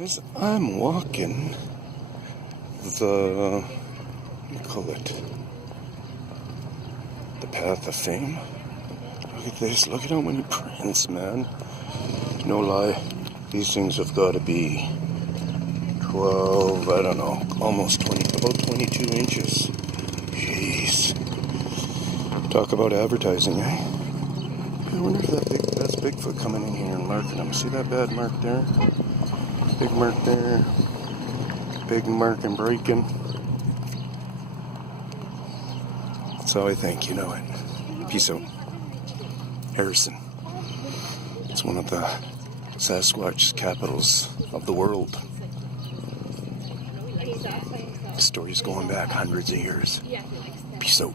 As I'm walking the, what do you call it? The path of fame. Look at this. Look at how many prints, man. No lie. These things have got to be 12, I don't know, almost 20, about 22 inches. Jeez. Talk about advertising, eh? I wonder if that's Bigfoot coming in here and marking them. See that bad mark there? Big mark there. Big mark and breaking. That's how I think, you know it. Peace out. Harrison. It's one of the Sasquatch capitals of the world. The story's going back hundreds of years. Peace out.